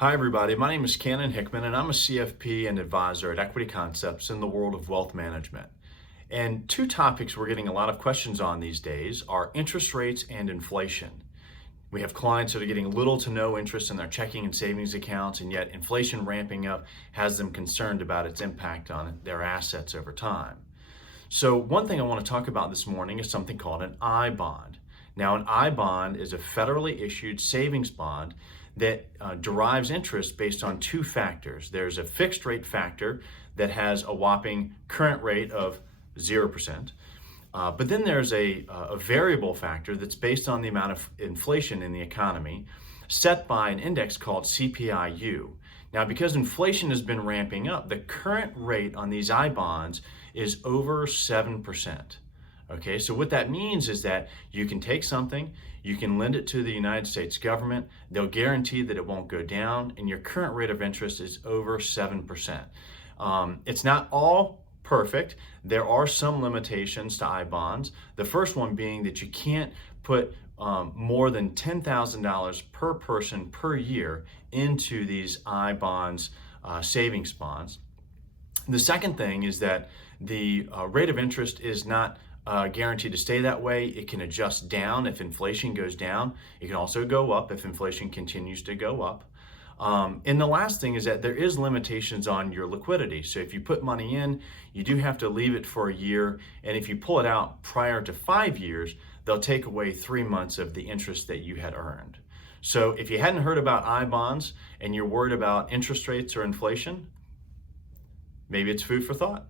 Hi, everybody. My name is Cannon Hickman, and I'm a CFP and advisor at Equity Concepts in the world of wealth management. And two topics we're getting a lot of questions on these days are interest rates and inflation. We have clients that are getting little to no interest in their checking and savings accounts, and yet inflation ramping up has them concerned about its impact on their assets over time. So, one thing I want to talk about this morning is something called an I bond. Now, an I bond is a federally issued savings bond that derives interest based on two factors. There's a fixed rate factor that has a whopping current rate of 0%. But then there's a variable factor that's based on the amount of inflation in the economy set by an index called CPI-U. Now, because inflation has been ramping up, the current rate on these I bonds is over 7%. Okay, so what that means is that you can take something, you can lend it to the United States government, they'll guarantee that it won't go down, and your current rate of interest is over 7%. It's not all perfect. There are some limitations to I bonds. The first one being that you can't put more than $10,000 per person per year into these I bonds, savings bonds. The second thing is that the rate of interest is not guaranteed to stay that way. It can adjust down if inflation goes down. It can also go up if inflation continues to go up. And the last thing is that there is limitations on your liquidity. So if you put money in, you do have to leave it for a year. And if you pull it out prior to 5 years, they'll take away 3 months of the interest that you had earned. So if you hadn't heard about I bonds and you're worried about interest rates or inflation, maybe it's food for thought.